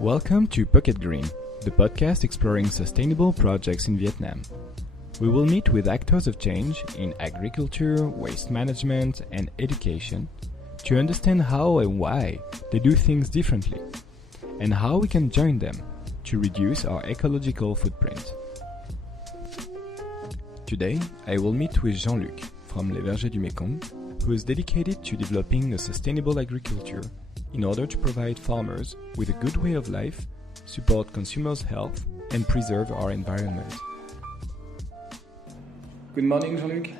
Welcome to PocketGreen, the podcast exploring sustainable projects in Vietnam. We will meet with actors of change in agriculture, waste management, and education to understand how and why they do things differently, and how we can join them to reduce our ecological footprint. Today, I will meet with Jean-Luc from Les Vergers du Mekong, who is dedicated to developing a sustainable agriculture in order to provide farmers with a good way of life, support consumers' health, and preserve our environment. Good morning, Jean-Luc.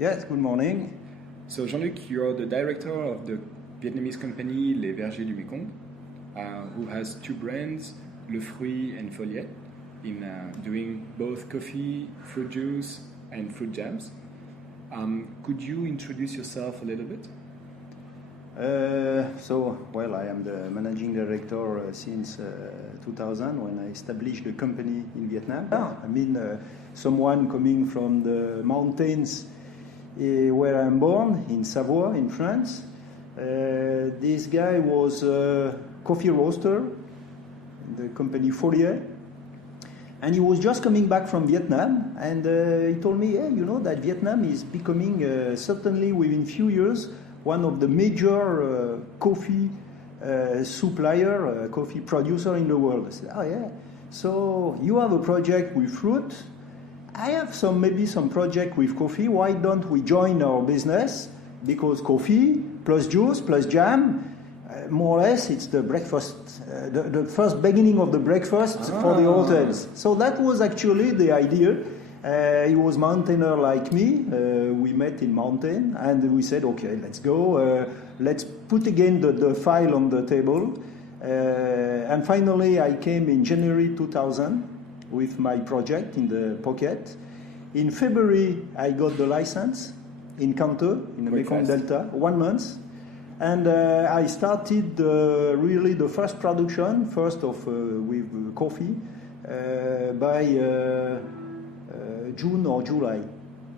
Yes, good morning. So, Jean-Luc, you're the director of the Vietnamese company Les Vergers du Mekong, who has two brands, Le Fruit and Folliet, in doing both coffee, fruit juice, and fruit jams. Could you introduce yourself a little bit? I am the managing director since 2000 when I established the company in Vietnam. Someone coming from the mountains where I'm born, in Savoie, in France. This guy was a coffee roaster in the company Folliet. And he was just coming back from Vietnam, and he told me, hey, you know that Vietnam is becoming, certainly within few years, one of the major coffee supplier, coffee producer in the world. I said, oh yeah, so you have a project with fruit. I have maybe some project with coffee. Why don't we join our business? Because coffee plus juice plus jam, more or less, it's the breakfast, the first beginning of the breakfast for the hotels. So that was actually the idea. He was mountaineer like me. We met in mountain, and we said, okay, let's go. Let's put again the file on the table. And finally, I came in January 2000 with my project in the Pocket. In February, I got the license in Kanto, in the Mekong Delta, 1 month. And I started really the first production, with coffee, by June or July.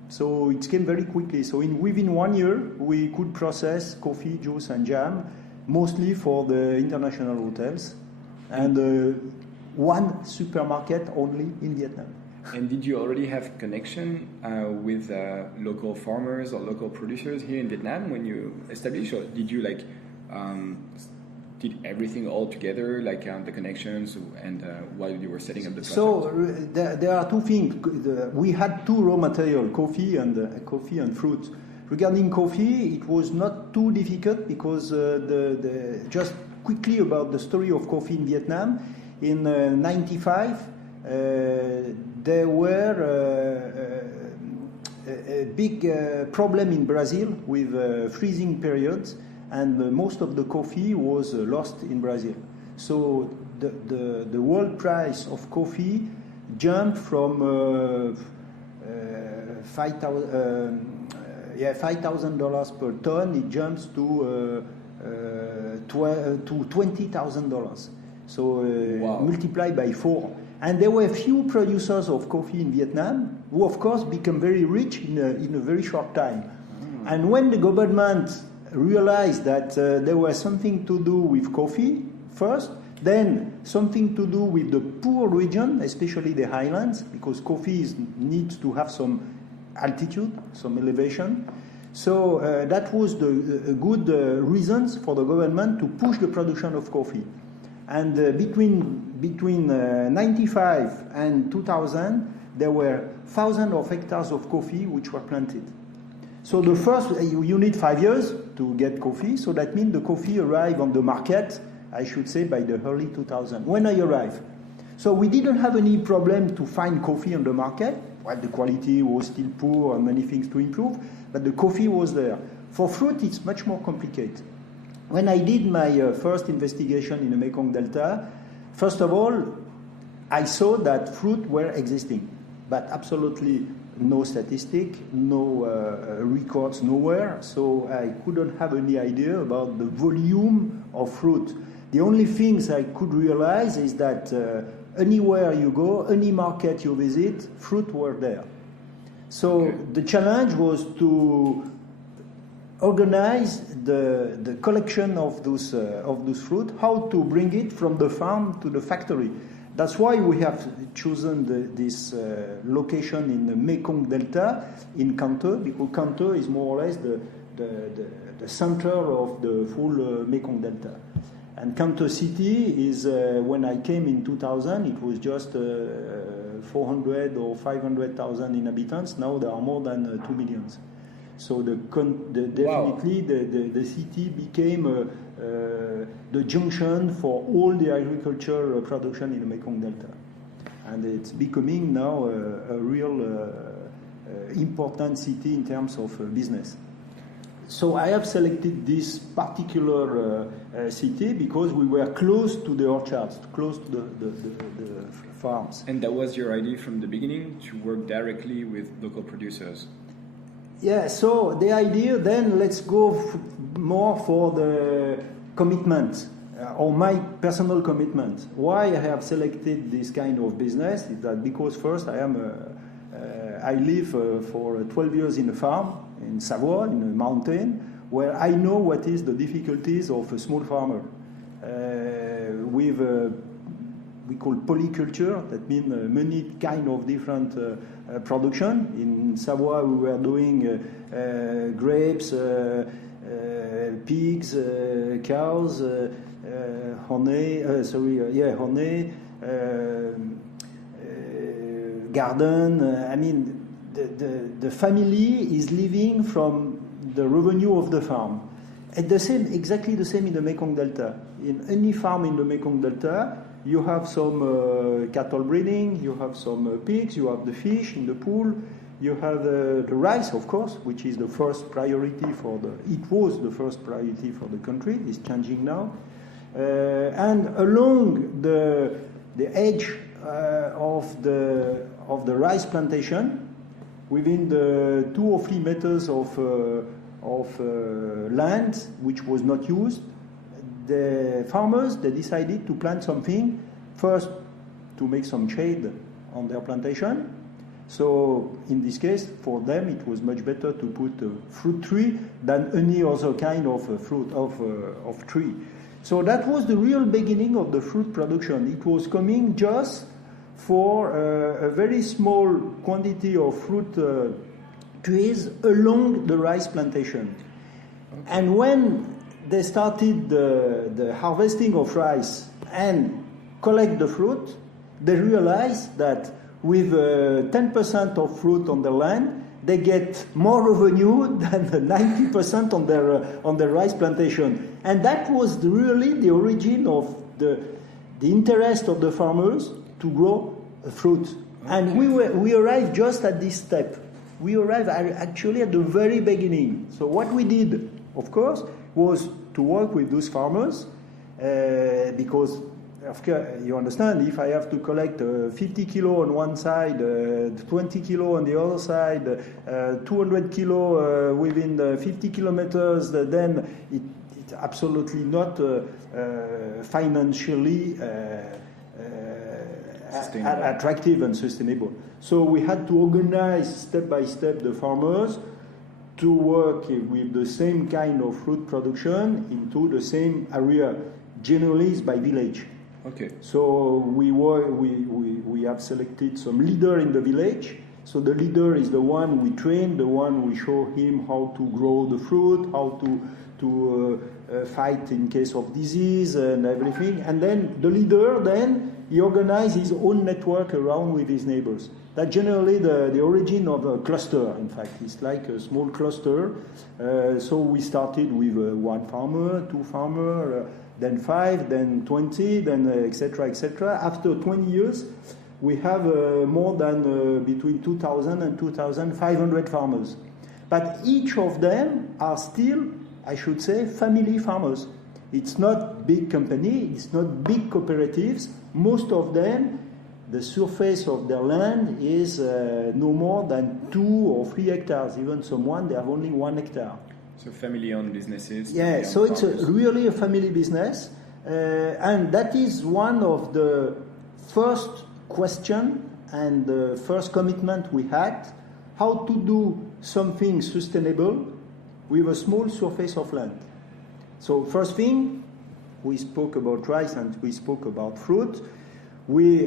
So it came very quickly. So within 1 year, we could process coffee, juice, and jam, mostly for the international hotels, and one supermarket only in Vietnam. And did you already have connection with local farmers or local producers here in Vietnam when you established, or did you did everything all together, the connections and while you were setting up the project? So there are two things. We had two raw material, coffee and fruit. Regarding coffee, it was not too difficult because just quickly about the story of coffee in Vietnam. In 95, there were a big problem in Brazil with freezing periods, and most of the coffee was lost in Brazil. So the world price of coffee jumped from $5,000 per ton. It jumps to $20,000. So wow. Multiplied by 4. And there were few producers of coffee in Vietnam who, of course, became very rich in a very short time. And when the government realized that there was something to do with coffee first, then something to do with the poor region, especially the highlands, because coffee needs to have some altitude, some elevation. So that was the good reasons for the government to push the production of coffee. And between 95 and 2000, there were thousands of hectares of coffee which were planted. So the first, you need 5 years to get coffee, so that means the coffee arrived on the market, I should say, by the early 2000, when I arrived. So we didn't have any problem to find coffee on the market. Well, the quality was still poor and many things to improve, but the coffee was there. For fruit, it's much more complicated. When I did my first investigation in the Mekong Delta, first of all, I saw that fruit were existing, but absolutely no statistic, no records nowhere, so I couldn't have any idea about the volume of fruit. The only things I could realize is that anywhere you go, any market you visit, fruit were there. So The challenge was to organize the collection of those fruit, how to bring it from the farm to the factory. That's why we have chosen this location in the Mekong Delta in Canton, because Canton is more or less the center of the full Mekong Delta. And Canton City is, when I came in 2000, it was just 400 or 500,000 inhabitants. Now there are more than 2 million. So definitely the city became the junction for all the agriculture production in the Mekong Delta. And it's becoming now a real important city in terms of business. So I have selected this particular city because we were close to the orchards, close to the farms. And that was your idea from the beginning, to work directly with local producers? Yeah, so the idea then, let's go more for the commitment, or my personal commitment. Why I have selected this kind of business is that because first I live for 12 years in a farm in Savoie, in a mountain, where I know what is the difficulties of a small farmer. With we call polyculture, that means many kind of different production. In Savoie we were doing grapes, pigs, cows, honey, garden. I mean, the family is living from the revenue of the farm. And exactly the same in the Mekong Delta. In any farm in the Mekong Delta, you have some cattle breeding, you have some pigs, you have the fish in the pool, you have the rice, of course, which is the first priority it was the first priority for the country. It's changing now. And along the edge of the rice plantation, within the 2 or 3 meters of land which was not used, the farmers, they decided to plant something, first to make some shade on their plantation. So in this case, for them, it was much better to put a fruit tree than any other kind of fruit of tree. So that was the real beginning of the fruit production. It was coming just for a very small quantity of fruit trees along the rice plantation. Okay. And when they started the harvesting of rice and collect the fruit, they realized that with 10% of fruit on the land, they get more revenue than 90% on their rice plantation. And that was really the origin of the interest of the farmers to grow fruit. Okay. And we arrived just at this step. We arrived actually at the very beginning. So what we did, of course, was to work with those farmers because, of course, you understand, if I have to collect 50 kilo on one side, 20 kilo on the other side, 200 kilo within the 50 kilometers, then it's absolutely not financially attractive and sustainable. So we had to organize step by step the farmers to work with the same kind of fruit production into the same area, generally it's by village. Okay. So we have selected some leader in the village. So the leader is the one we train, the one we show him how to grow the fruit, how to fight in case of disease and everything. And then the leader, he organizes his own network around with his neighbors. That's generally the origin of a cluster, in fact. It's like a small cluster. So we started with 1 farmer, 2 farmer, then 5, then 20, then etc., etc. After 20 years, we have more than between 2,000 and 2,500 farmers. But each of them are still, I should say, family farmers. It's not big company, it's not big cooperatives. Most of them, the surface of their land is no more than 2 or 3 hectares. Even someone, they have only 1 hectare. So family-owned businesses. Yeah, so it's really a family business. And that is one of the first question and the first commitment we had, how to do something sustainable with a small surface of land. So first thing, we spoke about rice and we spoke about fruit. We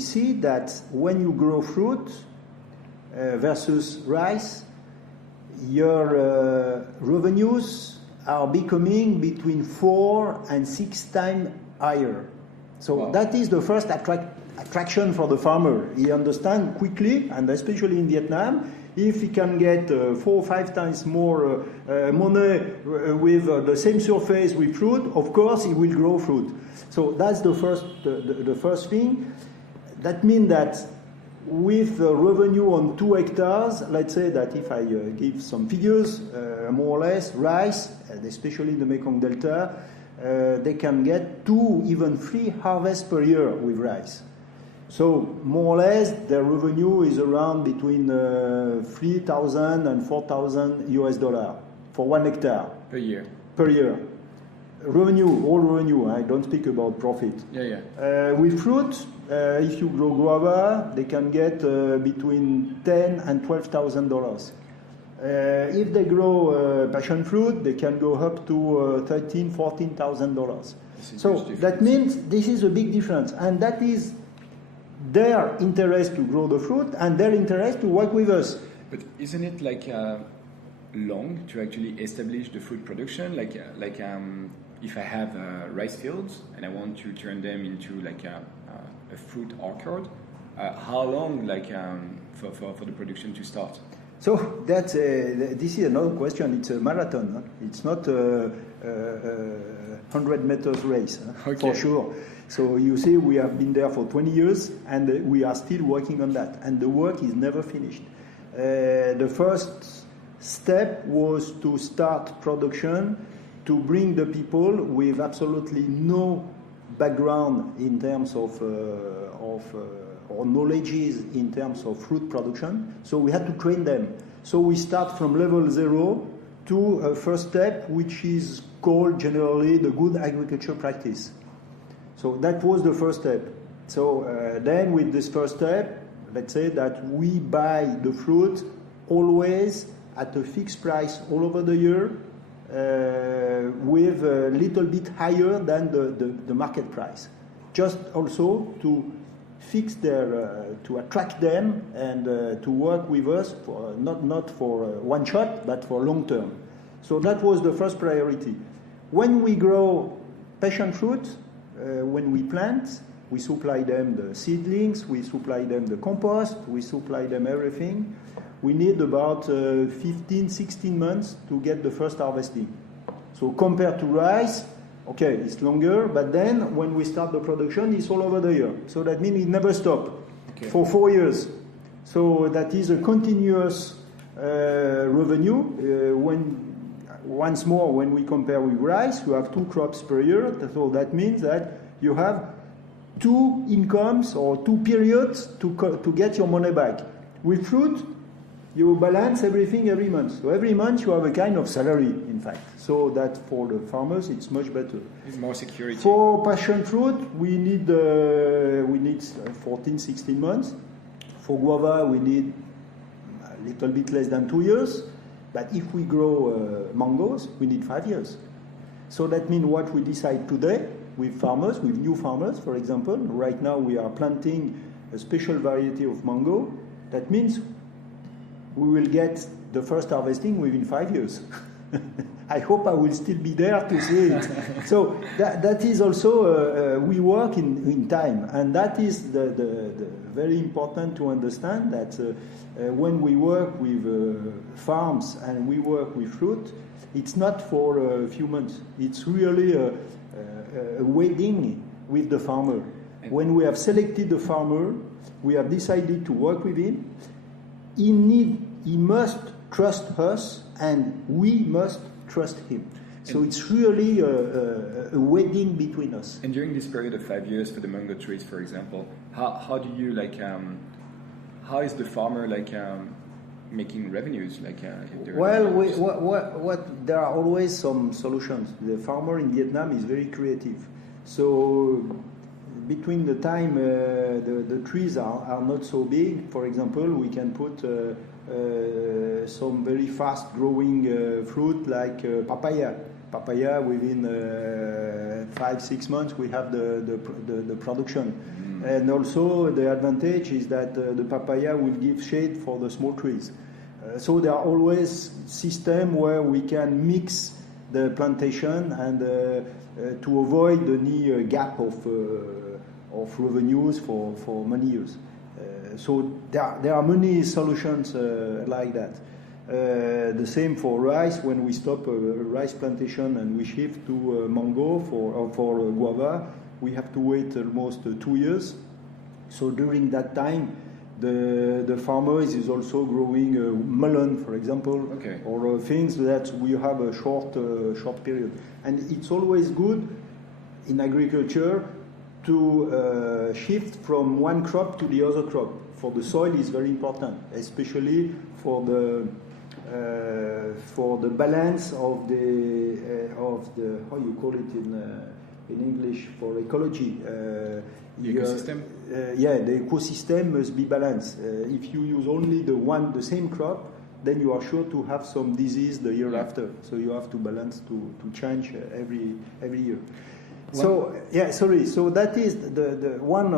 see that when you grow fruit versus rice, your revenues are becoming between 4 and 6 times higher. So wow. That is the first attraction for the farmer. He understands quickly, and especially in Vietnam, if he can get 4 or 5 times more money with the same surface with fruit, of course he will grow fruit. So that's the first thing. That means that with the revenue on 2 hectares, let's say that if I give some figures, more or less, rice, and especially in the Mekong Delta, they can get 2, even 3 harvests per year with rice. So more or less, their revenue is around between 3,000 and 4,000 US dollar for 1 hectare. Per year. Per year. Revenue, all revenue, I don't speak about profit. Yeah. With fruit, if you grow guava, they can get between $10,000 and $12,000. If they grow passion fruit, they can go up to $13,000, $14,000. So that means this is a big difference, and that is their interest to grow the fruit and their interest to work with us. But isn't it like long to actually establish the fruit production? If I have rice fields and I want to turn them into like a fruit orchard, how long for the production to start? So that's this is another question. It's a marathon. Huh? It's not a 100 meters race, huh? For sure. So you see, we have been there for 20 years, and we are still working on that, and the work is never finished. The first step was to start production, to bring the people with absolutely no background in terms of or knowledges in terms of fruit production. So we had to train them. So we start from level 0 to a first step, which is called generally the good agriculture practice. So that was the first step. So then with this first step, let's say that we buy the fruit always at a fixed price all over the year, with a little bit higher than the market price. Just also to fix to attract them and to work with us for not for one shot, but for long term. So that was the first priority. When we grow passion fruit, when we plant, we supply them the seedlings, we supply them the compost, we supply them everything. We need about 15, 16 months to get the first harvesting. So compared to rice, okay, it's longer, but then when we start the production, it's all over the year. So that means it never stops for 4 years. So that is a continuous revenue. Once more, when we compare with rice, you have 2 crops per year. So that means that you have 2 incomes or 2 periods to get your money back. With fruit, you balance everything every month. So every month you have a kind of salary, in fact. So that for the farmers, it's much better. It's more security. For passion fruit, we need 14, 16 months. For guava, we need a little bit less than 2 years. But if we grow mangoes, we need 5 years. So that means what we decide today with farmers, with new farmers, for example. Right now we are planting a special variety of mango. That means we will get the first harvesting within 5 years. I hope I will still be there to see it. So that is also, we work in time. And that is the very important to understand that when we work with farms and we work with fruit, it's not for a few months. It's really a wedding with the farmer. When we have selected the farmer, we have decided to work with him. He must trust us, and we must trust him. So it's really a wedding between us. And during this period of 5 years for the mango trees, for example, how do you how is the farmer making revenues? There are always some solutions. The farmer in Vietnam is very creative. So between the time the trees are not so big, for example, we can put some very fast growing fruit like papaya. Papaya, within 5-6 months we have the production. And also the advantage is that the papaya will give shade for the small trees. So there are always systems where we can mix the plantation and to avoid any gap of revenues for many years. So there are many solutions like that. The same for rice. When we stop a rice plantation and we shift to mango for guava, we have to wait almost 2 years. So during that time, the farmer is also growing melon, for example, or things that we have a short period. And it's always good in agriculture to shift from one crop to the other crop. For the soil is very important, especially for the balance of the how you call it in English, for ecology. The ecosystem. The ecosystem must be balanced. If you use only the same crop, then you are sure to have some disease the year after. So you have to balance to change every year. So So that is the one.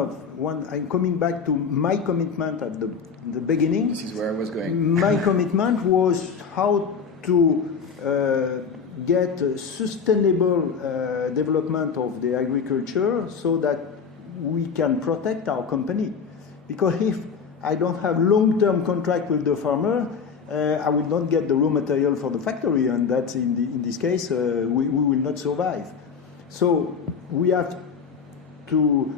I'm coming back to my commitment at the beginning. This is where I was going. My commitment was how to get sustainable development of the agriculture so that we can protect our company. Because if I don't have long-term contract with the farmer, I will not get the raw material for the factory, and that's in this case we will not survive. So we have to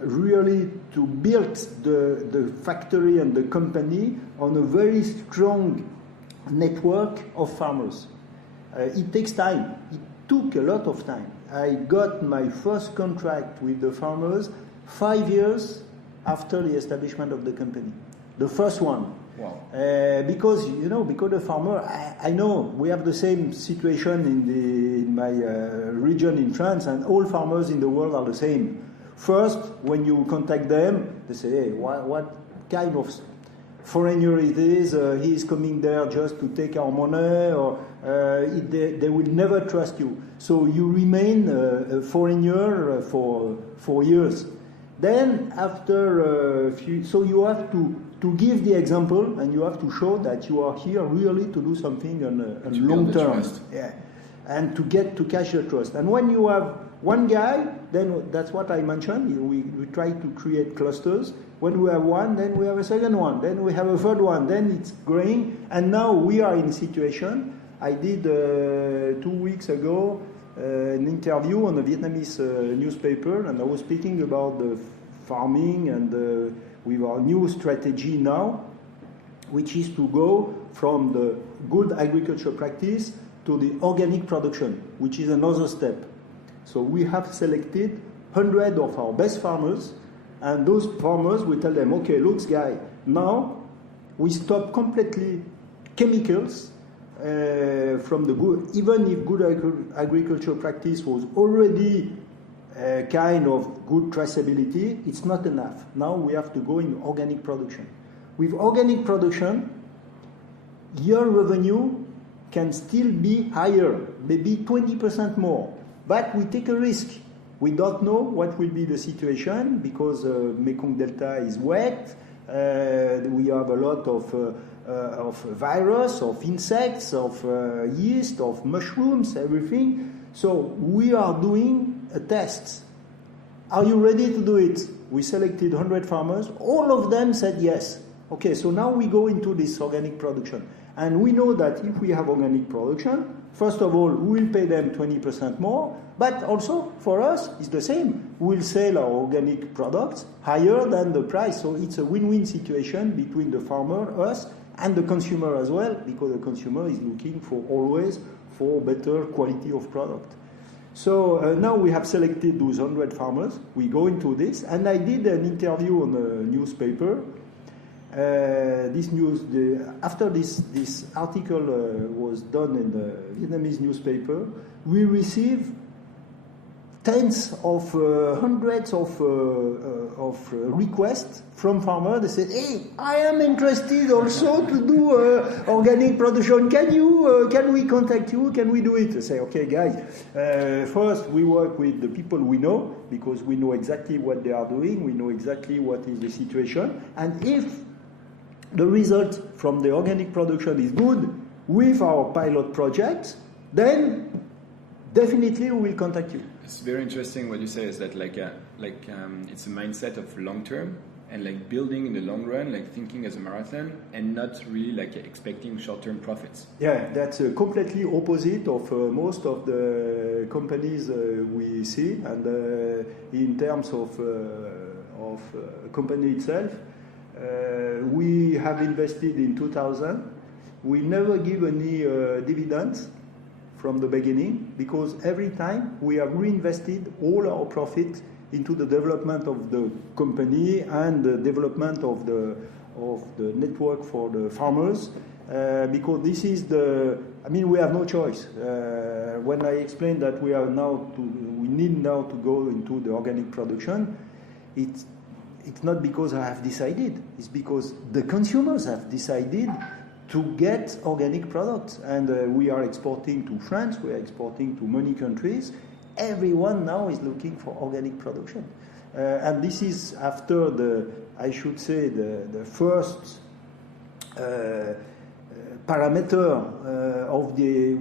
really to build the factory and the company on a very strong network of farmers. It takes time. It took a lot of time. I got my first contract with the farmers 5 years after the establishment of the company. The first one. Wow. Because the farmer, I know we have the same situation in my region in France, and all farmers in the world are the same. First, when you contact them, they say, "Hey, what kind of foreigner it is? He is coming there just to take our money," or they will never trust you. So you remain a foreigner for years. Then after a few, so you have to give the example, and you have to show that you are here really to do something on long term. And to catch the trust. And when you have one guy, then that's what I mentioned. We try to create clusters. When we have one, then we have a second one. Then we have a third one. Then it's growing. And now we are in a situation. I did 2 weeks ago an interview on a Vietnamese newspaper, and I was speaking about the farming and with our new strategy now, which is to go from the good agriculture practice to the organic production, which is another step. So we have selected 100 of our best farmers, and those farmers, we tell them, okay, look, guy, now we stop completely chemicals from the good, even if good agriculture practice was already kind of good traceability, it's not enough. Now we have to go in organic production. With organic production, your revenue can still be higher, maybe 20% more. But we take a risk. We don't know what will be the situation because Mekong Delta is wet. We have a lot of virus, of insects, of yeast, of mushrooms, everything. So we are doing a test. Are you ready to do it? We selected 100 farmers. All of them said yes. Okay, so now we go into this organic production. And we know that if we have organic production, first of all, we will pay them 20% more, but also for us, it's the same. We'll sell our organic products higher than the price. So it's a win-win situation between the farmer, us, and the consumer as well, because the consumer is looking always for better quality of product. So now we have selected those 100 farmers. We go into this, and I did an interview on a newspaper. After this article was done in the Vietnamese newspaper, we received tens of hundreds of requests from farmers. They said, "Hey, I am interested also to do organic production. Can we contact you? Can we do it?" I say, "Okay, guys. First, we work with the people we know because we know exactly what they are doing. We know exactly what is the situation. And if the result from the organic production is good with our pilot project, then definitely we will contact you." It's very interesting what you say is that it's a mindset of long term and like building in the long run, like thinking as a marathon and not really like expecting short term profits. Yeah, that's completely opposite of most of the companies we see, and in terms of company itself, we have invested in 2000. We never give any dividends from the beginning, because every time we have reinvested all our profit into the development of the company and the development of the network for the farmers, because this is we have no choice. When I explained that we need now to go into the organic production, it's not because I have decided, it's because the consumers have decided to get organic products. And we are exporting to France, we are exporting to many countries. Everyone now is looking for organic production. And this is after the first parameter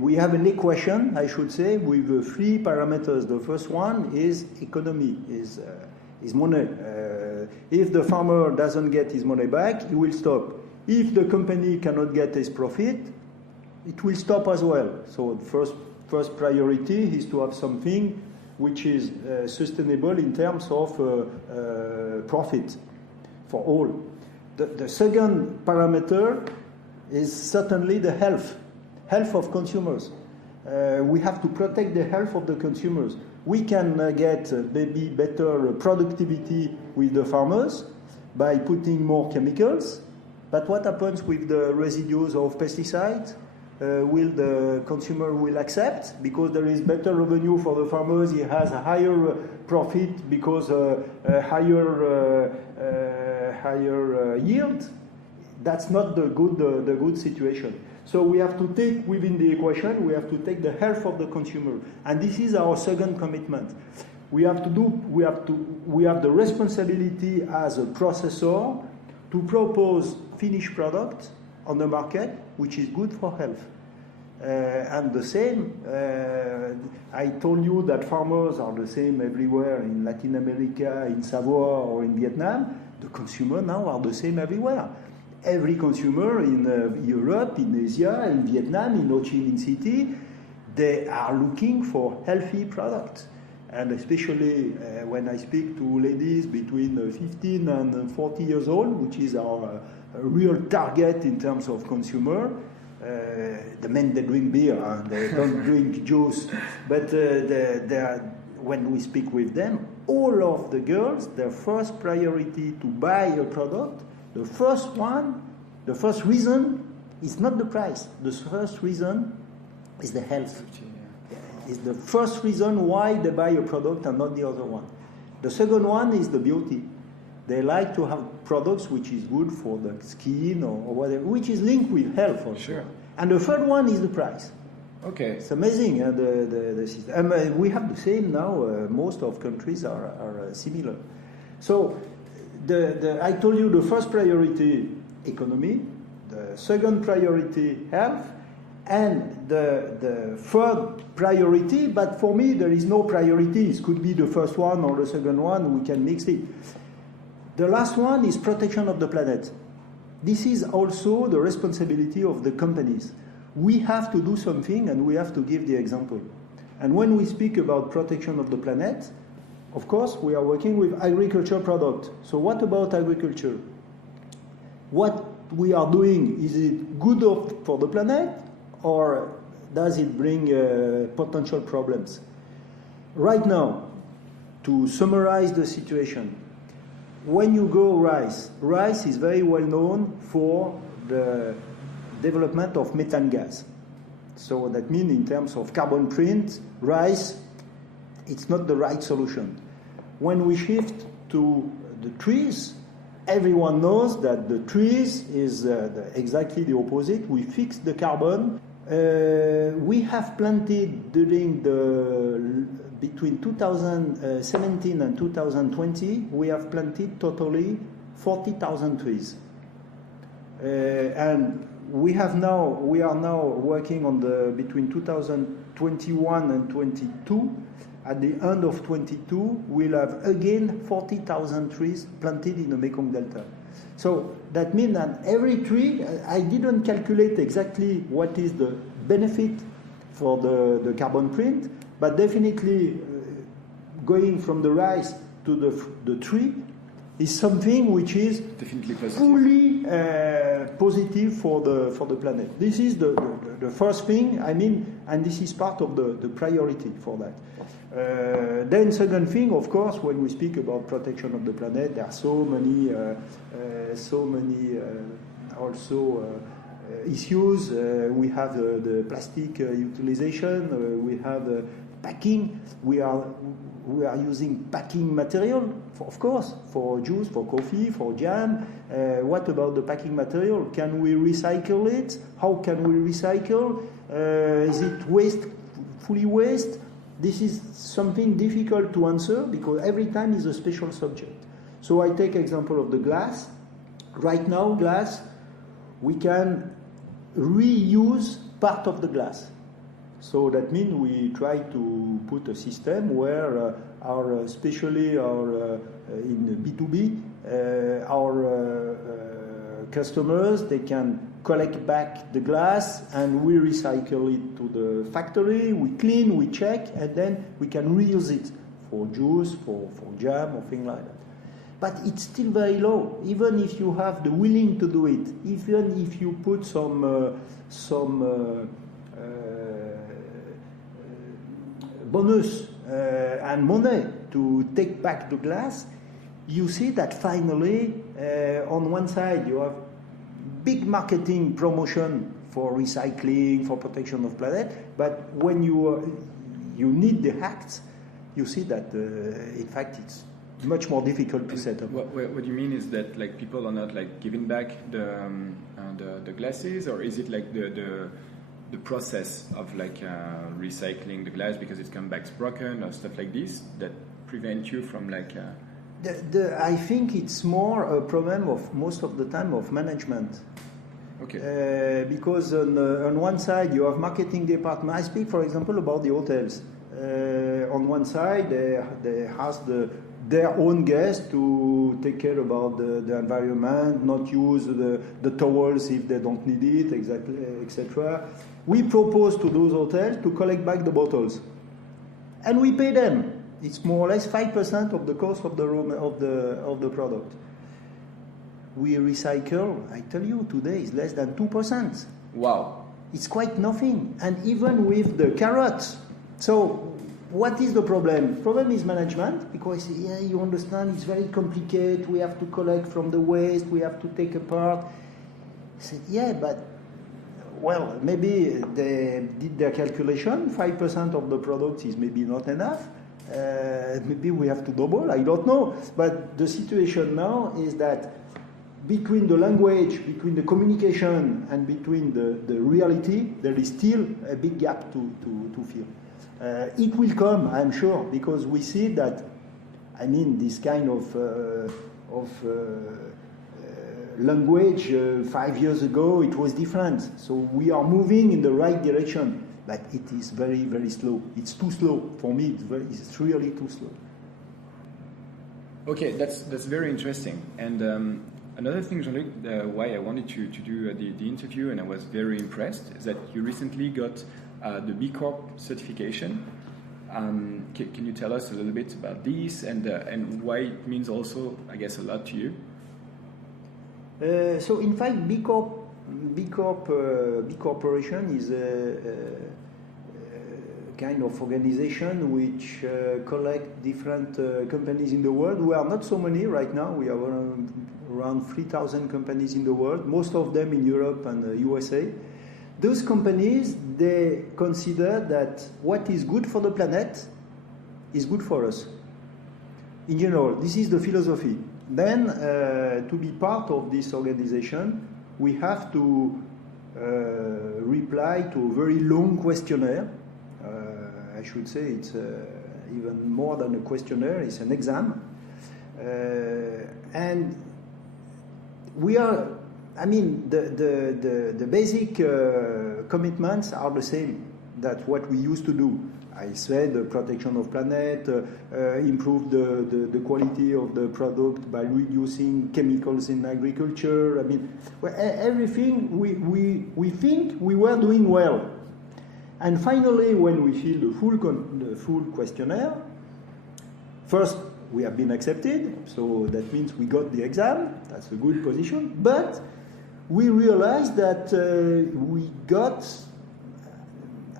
we have an equation, I should say, with 3 parameters. The first one is economy, is money. If the farmer doesn't get his money back, he will stop. If the company cannot get his profit, it will stop as well. So the first priority is to have something which is sustainable in terms of profit for all. The second parameter is certainly the health of consumers. We have to protect the health of the consumers. We can get maybe better productivity with the farmers by putting more chemicals. But what happens with the residues of pesticides? Will the consumer will accept? Because there is better revenue for the farmers, he has a higher profit because higher yield. That's not the good situation. So we have to take within the equation, we have to take the health of the consumer, and this is our second commitment. We have the responsibility as a processor to propose finished product on the market which is good for health. And the same, I told you that farmers are the same everywhere in Latin America, in Savoie or in Vietnam. The consumer now are the same everywhere. Every consumer in Europe, in Asia, in Vietnam, in Ho Chi Minh City, they are looking for healthy products. And especially when I speak to ladies between 15 and 40 years old, which is our real target in terms of consumer. The men, they drink beer, they don't drink juice. But when we speak with them, all of the girls, their first priority to buy a product, the first reason is not the price. The first reason is the health. Is the first reason why they buy a product and not the other one. The second one is the beauty. They like to have products which is good for the skin or whatever, which is linked with health for sure. And the third one is the price. Okay. It's amazing. The system. We have the same now. Most of countries are similar. So I told you the first priority, economy. The second priority, health. And the third priority, but for me there is no priority. It could be the first one or the second one, we can mix it. The last one is protection of the planet. This is also the responsibility of the companies. We have to do something and we have to give the example. And when we speak about protection of the planet, of course we are working with agriculture product. So what about agriculture? What we are doing, is it good for the planet? Or does it bring potential problems? Right now, to summarize the situation, when you grow rice is very well known for the development of methane gas. So that means in terms of carbon print, rice it's not the right solution. When we shift to the trees, everyone knows that the trees is exactly the opposite. We fix the carbon. We have planted between 2017 and 2020, we have planted totally 40,000 trees. And we are now working on between 2021 and 22. At the end of 22, we'll have again 40,000 trees planted in the Mekong Delta. So that means that every tree, I didn't calculate exactly what is the benefit for the carbon print, but definitely going from the rice to the tree is something which is definitely positive. Fully positive for the planet. This is the first thing, and this is part of the priority for that. Then second thing, of course, when we speak about protection of the planet, there are so many issues. We have the plastic utilization. We have packing. We are using packing material, of course, for juice, for coffee, for jam. What about the packing material? Can we recycle it? How can we recycle? Is it fully waste? This is something difficult to answer because every time is a special subject. So I take example of the glass. Right now, glass, we can reuse part of the glass. So that means we try to put a system where especially in B2B, our customers, they can collect back the glass and we recycle it to the factory, we clean, we check, and then we can reuse it for juice, for jam, or things like that. But it's still very low, even if you have the willing to do it, even if you put some bonus and money to take back the glass, you see that finally, on one side, you have big marketing promotion for recycling, for protection of planet, but when you need the acts, you see that, in fact, it's much more difficult to set up. What you mean is that like people are not like giving back the glasses, or is it like the process of like recycling the glass because it comes back broken or stuff like this that prevent you from like? I think it's more a problem of most of the time of management. Okay. Because on one side you have marketing department. I speak, for example, about the hotels. On one side they ask their own guests to take care about the environment, not use the towels if they don't need it, etc. We propose to those hotels to collect back the bottles, and we pay them. It's more or less 5% of the cost of the product. We recycle, I tell you, today is less than 2%. Wow. It's quite nothing, and even with the carrots. So what is the problem? The problem is management, because you understand it's very complicated. We have to collect from the waste, we have to take apart. I said, but well, maybe they did their calculation. 5% of the product is maybe not enough. Maybe we have to double, I don't know. But the situation now is that between the language, between the communication, and between the reality, there is still a big gap to fill. It will come, I'm sure, because we see that, this kind of language 5 years ago, it was different. So we are moving in the right direction. But it is very, very slow. It's too slow. For me, it's really too slow. Okay, that's very interesting. And another thing, Jean-Luc, why I wanted to do the interview, and I was very impressed, is that you recently got the B-Corp certification. Can you tell us a little bit about this and why it means also, I guess, a lot to you? So, in fact, B Corporation is a kind of organization which collect different companies in the world. We are not so many right now. We are around 3,000 companies in the world, most of them in Europe and USA. Those companies, they consider that what is good for the planet is good for us. In general, this is the philosophy. Then, to be part of this organization, we have to reply to a very long questionnaire. I should say it's even more than a questionnaire, it's an exam. And we are, I mean, the basic commitments are the same. That's what we used to do. I said protection of planet, improve the quality of the product by reducing chemicals in agriculture. I mean, everything we think we were doing well. And finally, when we fill the full questionnaire, first we have been accepted, so that means we got the exam. That's a good position. But we realized that we got,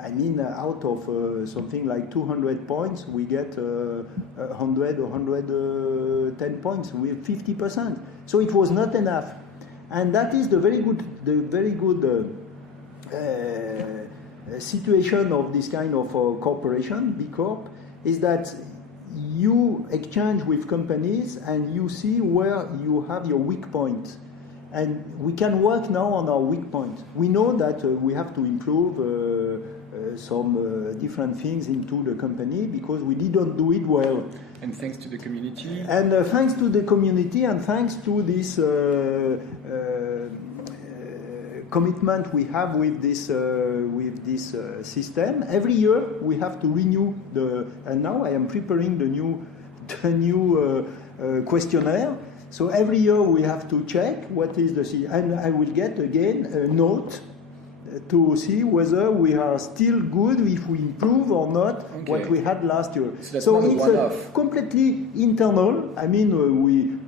I mean, out of something like 200 points, we get 100 or 110 points with 50%. So it was not enough, and that is the very good situation of this kind of corporation, B-Corp, is that you exchange with companies and you see where you have your weak point. And we can work now on our weak point. We know that we have to improve some different things into the company because we didn't do it well. And thanks to the community. And thanks to the community and thanks to this commitment we have with this system. Every year we have to renew and now I am preparing the new questionnaire. So every year we have to check what is and I will get again a note to see whether we are still good, if we improve or not what we had last year. So it's completely internal. I mean,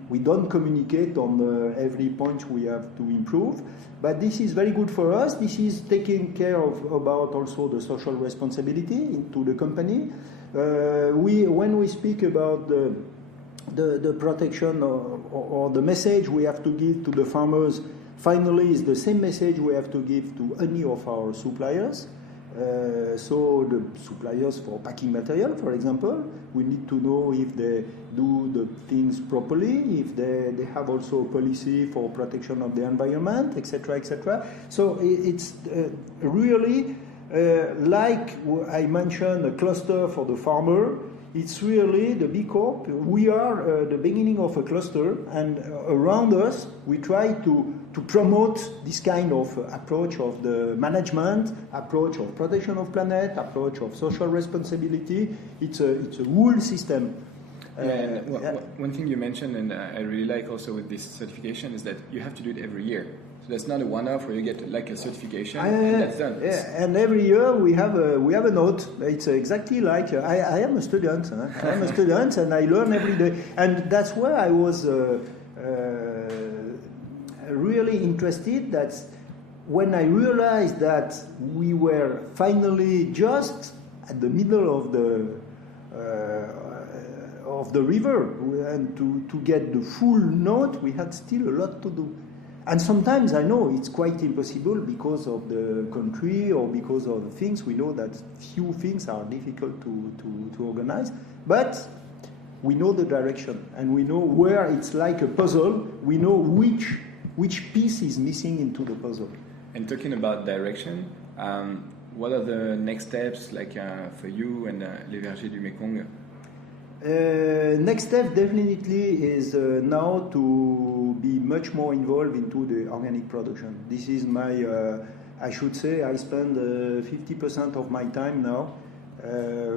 we don't communicate on every point we have to improve, but this is very good for us. This is taking care about also the social responsibility into the company. When we speak about the protection or the message we have to give to the farmers, finally is the same message we have to give to any of our suppliers. So the suppliers for packing material, for example, we need to know if they do the things properly, if they have also a policy for protection of the environment, etc., etc. So it's really like I mentioned, a cluster for the farmer. It's really the B-Corp. We are the beginning of a cluster, and around us we try to promote this kind of approach of the management, approach of protection of planet, approach of social responsibility. It's a whole system. One thing you mentioned, and I really like also with this certification, is that you have to do it every year. So that's not a one-off where you get like a certification and that's done. Yeah, and every year we have a note. It's exactly like I am a student. I am a student, and I learn every day. And that's where I was really interested. That when I realized that we were finally just at the middle of the river, and to get the full note, we had still a lot to do. And sometimes I know it's quite impossible because of the country or because of the things. We know that few things are difficult to organize, but we know the direction and we know where it's like a puzzle. We know which piece is missing into the puzzle. And talking about direction, what are the next steps like for you and Les Vergers du Mekong? Next step definitely is now to be much more involved into the organic production. This is my, I should say, I spend 50% of my time now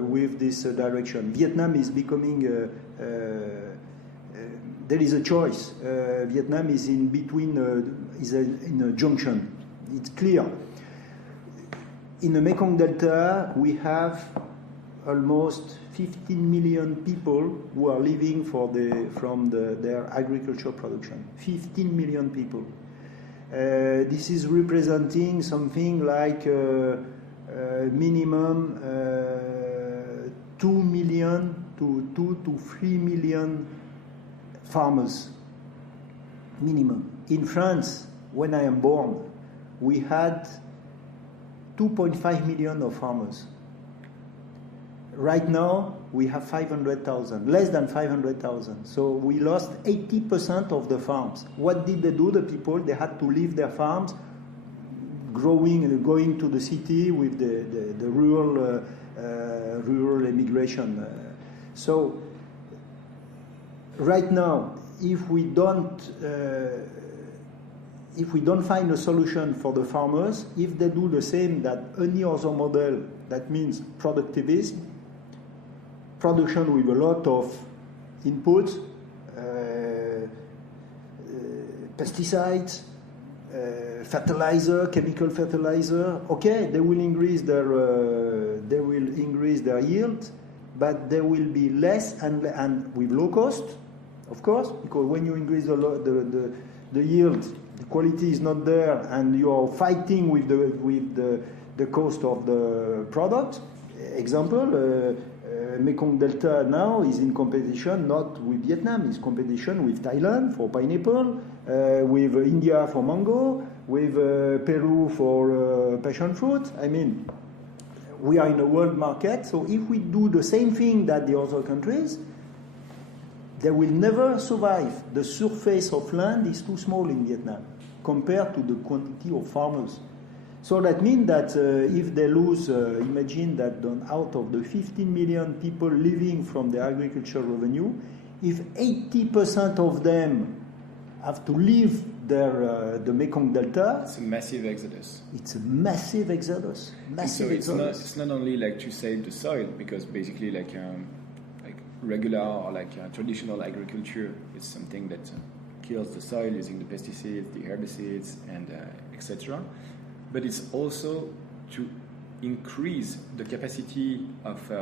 with this direction. Vietnam is becoming, there is a choice. Vietnam is in between, in a junction. It's clear. In the Mekong Delta, we have almost 15 million people who are living from their agricultural production. 15 million people. This is representing something like minimum 2 million to 2 to 3 million farmers. Minimum. In France, when I am born, we had 2.5 million of farmers. Right now, we have 500,000, less than 500,000. So we lost 80% of the farms. What did they do, the people? They had to leave their farms, going to the city with the rural immigration. So right now, if we don't find a solution for the farmers, if they do the same that any other model, that means productivism, production with a lot of inputs, pesticides, fertilizer, chemical fertilizer. Okay, they will increase their yield, but there will be less and with low cost, of course, because when you increase the yield, the quality is not there, and you are fighting with the cost of the product. Example. Mekong Delta now is in competition not with Vietnam, it's competition with Thailand for pineapple, with India for mango, with Peru for passion fruit. I mean, we are in a world market, so if we do the same thing that the other countries, they will never survive. The surface of land is too small in Vietnam compared to the quantity of farmers. So that means that if they lose, imagine that out of the 15 million people living from the agricultural revenue, if 80% of them have to leave the Mekong Delta, it's a massive exodus. It's a massive exodus. It's not only like to save the soil, because basically like regular or traditional agriculture is something that kills the soil using the pesticides, the herbicides, and etc. But it's also to increase the capacity of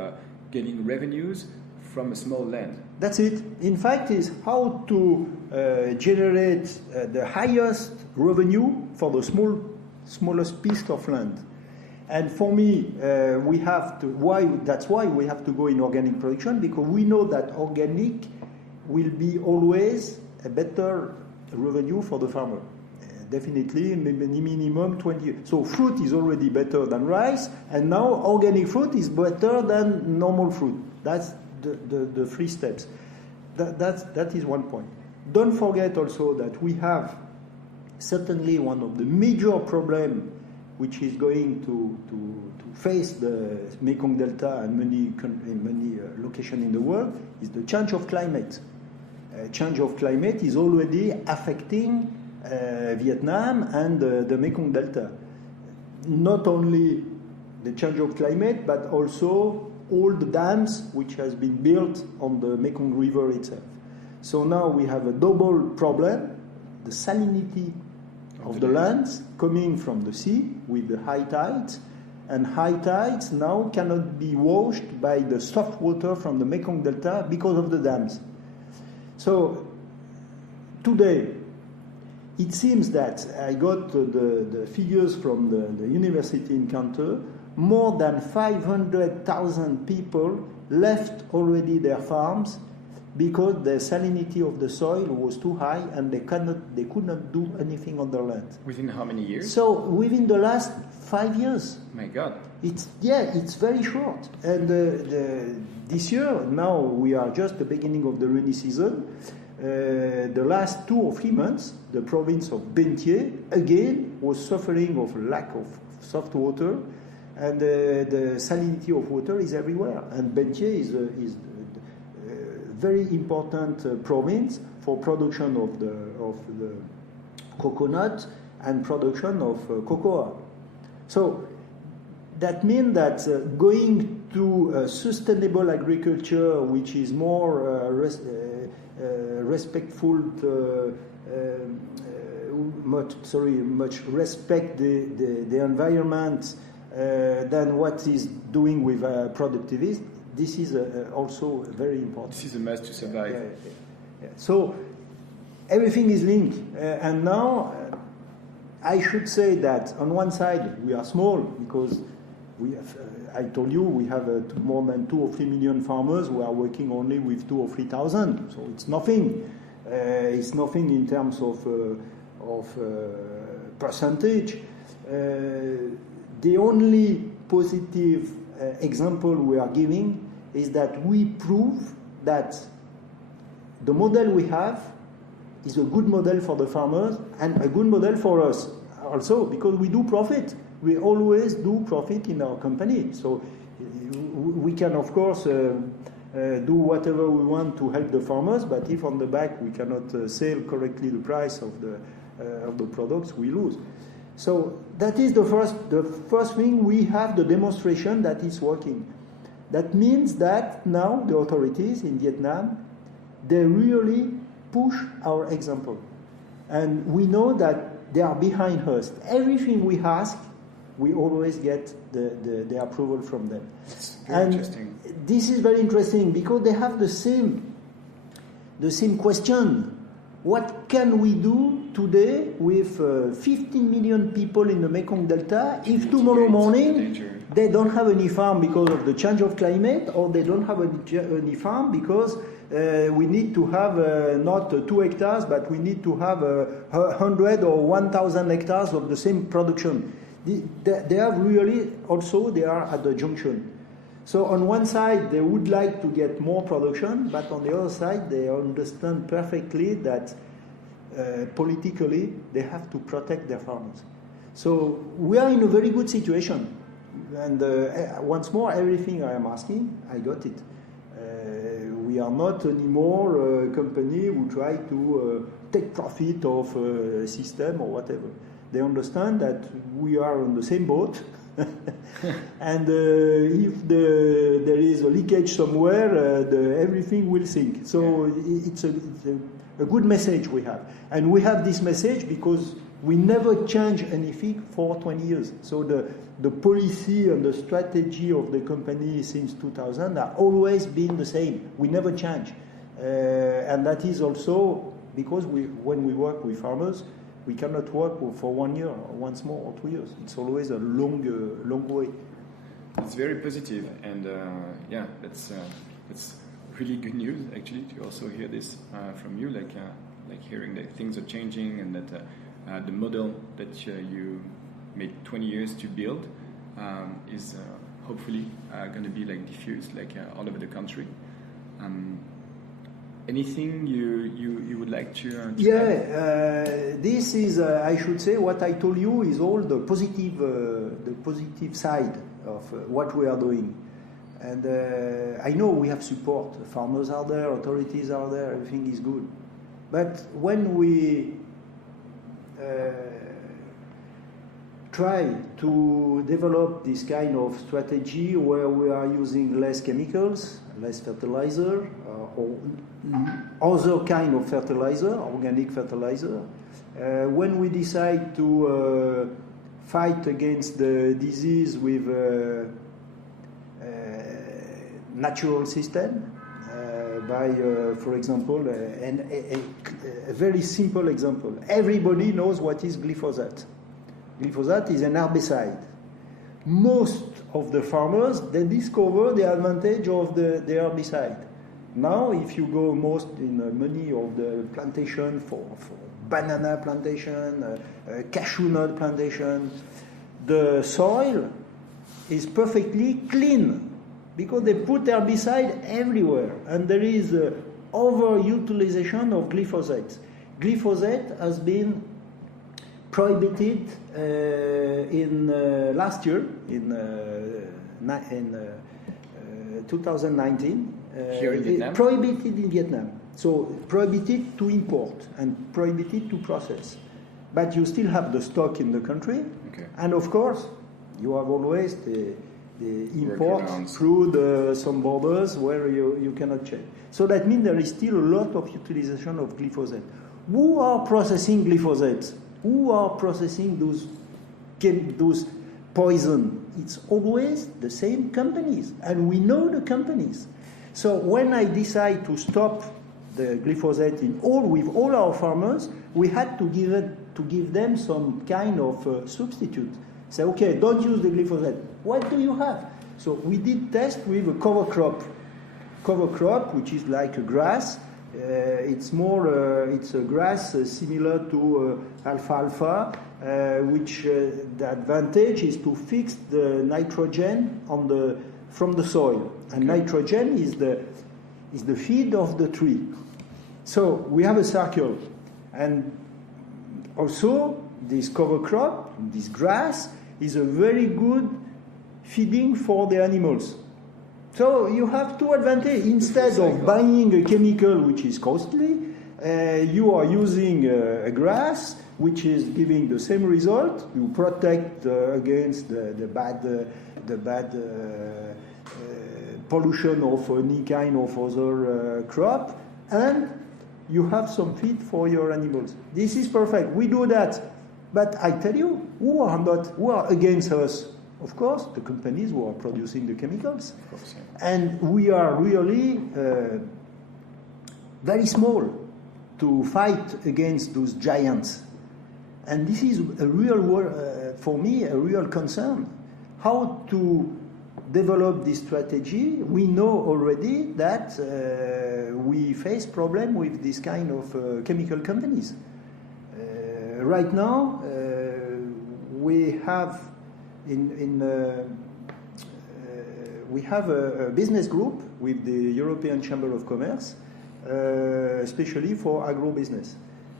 getting revenues from a small land. That's it. In fact, is how to generate the highest revenue for the smallest piece of land. And for me, we have to. That's why we have to go in organic production, because we know that organic will be always a better revenue for the farmer. Definitely, minimum 20. So fruit is already better than rice, and now organic fruit is better than normal fruit. That's the three steps. That is one point. Don't forget also that we have certainly one of the major problems which is going to face the Mekong Delta and many locations in the world is the change of climate. Change of climate is already affecting Vietnam and the Mekong Delta. Not only the change of climate, but also all the dams which has been built on the Mekong River itself. So now we have a double problem: the salinity of the lands coming from the sea with the high tides, and high tides now cannot be washed by the soft water from the Mekong Delta because of the dams. So today, it seems that I got the figures from the university in Cantor. More than 500,000 people left already their farms because the salinity of the soil was too high and they could not do anything on their land. Within how many years? So within the last 5 years. My God. It's very short. And this year, now we are just the beginning of the rainy season. The last 2 or 3 months, the province of Bến Tre again was suffering of lack of soft water, and the salinity of water is everywhere. And Bến Tre is a very important province for production of the coconut and production of cocoa. So that means that going to a sustainable agriculture, which is more respectful, much respect the environment than what is doing with productivism. This is also very important. This is a must to survive. Yeah. So everything is linked, and now I should say that on one side we are small because we have. I told you we have more than 2 or 3 million farmers who are working only with 2,000 or 3,000. So it's nothing. It's nothing in terms of percentage. The only positive example we are giving is that we prove that the model we have is a good model for the farmers and a good model for us also, because we do profit. We always do profit in our company. So we can, of course, do whatever we want to help the farmers, but if on the back we cannot sell correctly the price of the products, we lose. So that is the first thing. We have the demonstration that it's working. That means that now the authorities in Vietnam, they really push our example. And we know that they are behind us. Everything we ask, we always get the approval from them. That's very interesting. This is very interesting because they have the same question. What can we do today with 15 million people in the Mekong Delta if tomorrow morning they don't have any farm because of the change of climate, or they don't have any farm because we need to have not 2 hectares, but we need to have 100 or 1,000 hectares of the same production. They have really also, they are at the junction. So on one side, they would like to get more production, but on the other side, they understand perfectly that politically, they have to protect their farmers. So we are in a very good situation. And once more, everything I am asking, I got it. We are not anymore a company who try to take profit of a system or whatever. They understand that we are on the same boat. And if there is a leakage somewhere, everything will sink. So it's a good message we have. And we have this message because we never change anything for 20 years. So the policy and the strategy of the company since 2000 are always been the same. We never change. And that is also because when we work with farmers, we cannot work for 1 year, or once more, or 2 years. It's always a long way. It's very positive, and that's really good news actually to also hear this from you, like hearing that things are changing and that the model that you made 20 years to build is hopefully going to be like diffused all over the country. Anything you would like to add? This is I should say what I told you is all the positive side of what we are doing, and I know we have support. Farmers are there, authorities are there, everything is good, but when we try to develop this kind of strategy where we are using less chemicals, less fertilizer, or other kind of fertilizer, organic fertilizer, when we decide to fight against the disease with natural system, by, for example, a very simple example. Everybody knows what is glyphosate. Glyphosate is an herbicide. Most of the farmers, they discover the advantage of the herbicide. Now, if you go most in many of the plantation for banana plantation, cashew nut plantation, the soil is perfectly clean because they put herbicide everywhere, and there is overutilization of glyphosate. Glyphosate has been prohibited in last year in 2019. Here in Vietnam? Prohibited in Vietnam. So prohibited to import and prohibited to process. But you still have the stock in the country. Okay. And of course, you have always the import through some borders where you cannot check. So that means there is still a lot of utilization of glyphosate. Who are processing glyphosate? Who are processing those poison? It's always the same companies, and we know the companies. So when I decide to stop the glyphosate with all our farmers, we had to give them some kind of substitute. Say, okay, don't use the glyphosate. What do you have? So we did test with a cover crop, which is like a grass. It's a grass similar to alfalfa, which the advantage is to fix the nitrogen on the from the soil, and nitrogen is the feed of the tree. So we have a circle, and also this cover crop, this grass, is a very good feeding for the animals. So you have two advantages. Instead of buying a chemical which is costly, you are using a grass which is giving the same result. You protect against the bad pollution of any kind of other crop, and you have some feed for your animals. This is perfect. We do that. But I tell you, who are against us? Of course, the companies who are producing the chemicals. Of course, yeah. And we are really very small to fight against those giants. And this is a real, for me, a real concern. How to develop this strategy? We know already that we face problem with this kind of chemical companies. Right now, we have we have a business group with the European Chamber of Commerce, especially for agro-business.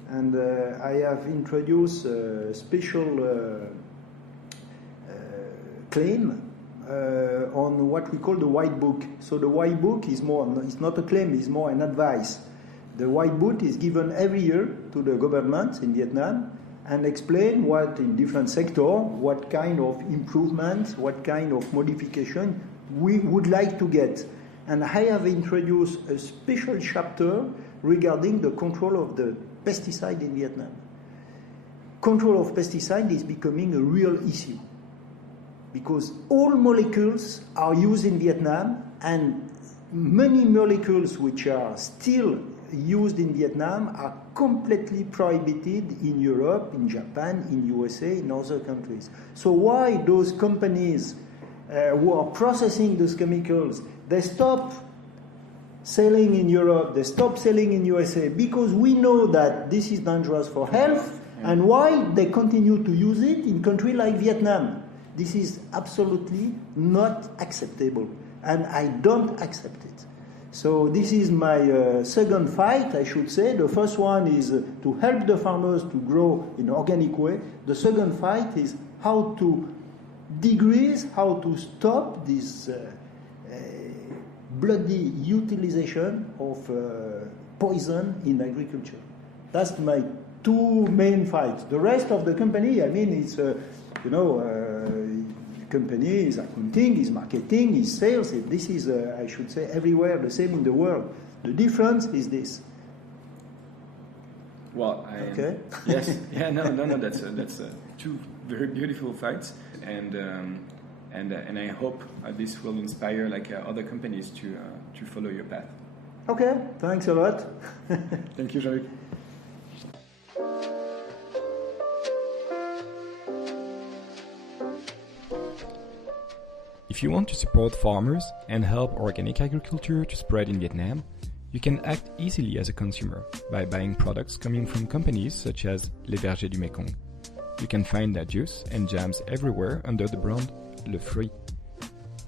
And I have introduced a special claim on what we call the White Book. So the White Book is it's not a claim, it's more an advice. The White Book is given every year to the government in Vietnam and explain what in different sectors, what kind of improvements, what kind of modification we would like to get. And I have introduced a special chapter regarding the control of the pesticide in Vietnam. Control of pesticide is becoming a real issue because all molecules are used in Vietnam, and many molecules which are still used in Vietnam are completely prohibited in Europe, in Japan, in USA, in other countries. So why those companies who are processing those chemicals, they stop selling in Europe, they stop selling in USA, because we know that this is dangerous for health, and why they continue to use it in countries like Vietnam. This is absolutely not acceptable, and I don't accept it. So this is my second fight, I should say. The first one is to help the farmers to grow in an organic way. The second fight is how to decrease, how to stop this bloody utilization of poison in agriculture. That's my two main fights. The rest of the company, I mean, it's, company is accounting, is marketing, is sales. This is, I should say, everywhere the same in the world. The difference is this. Well, okay. Yes, yeah, no. That's two very beautiful fights, and I hope this will inspire other companies to follow your path. Okay, thanks a lot. Thank you, Jean-Luc. If you want to support farmers and help organic agriculture to spread in Vietnam, you can act easily as a consumer by buying products coming from companies such as Les Vergers du Mekong. You can find their juice and jams everywhere under the brand Le Fruit.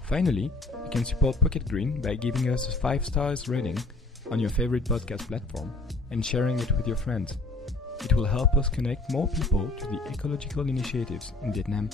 Finally, you can support PocketGreen by giving us a 5-star rating on your favorite podcast platform and sharing it with your friends. It will help us connect more people to the ecological initiatives in Vietnam.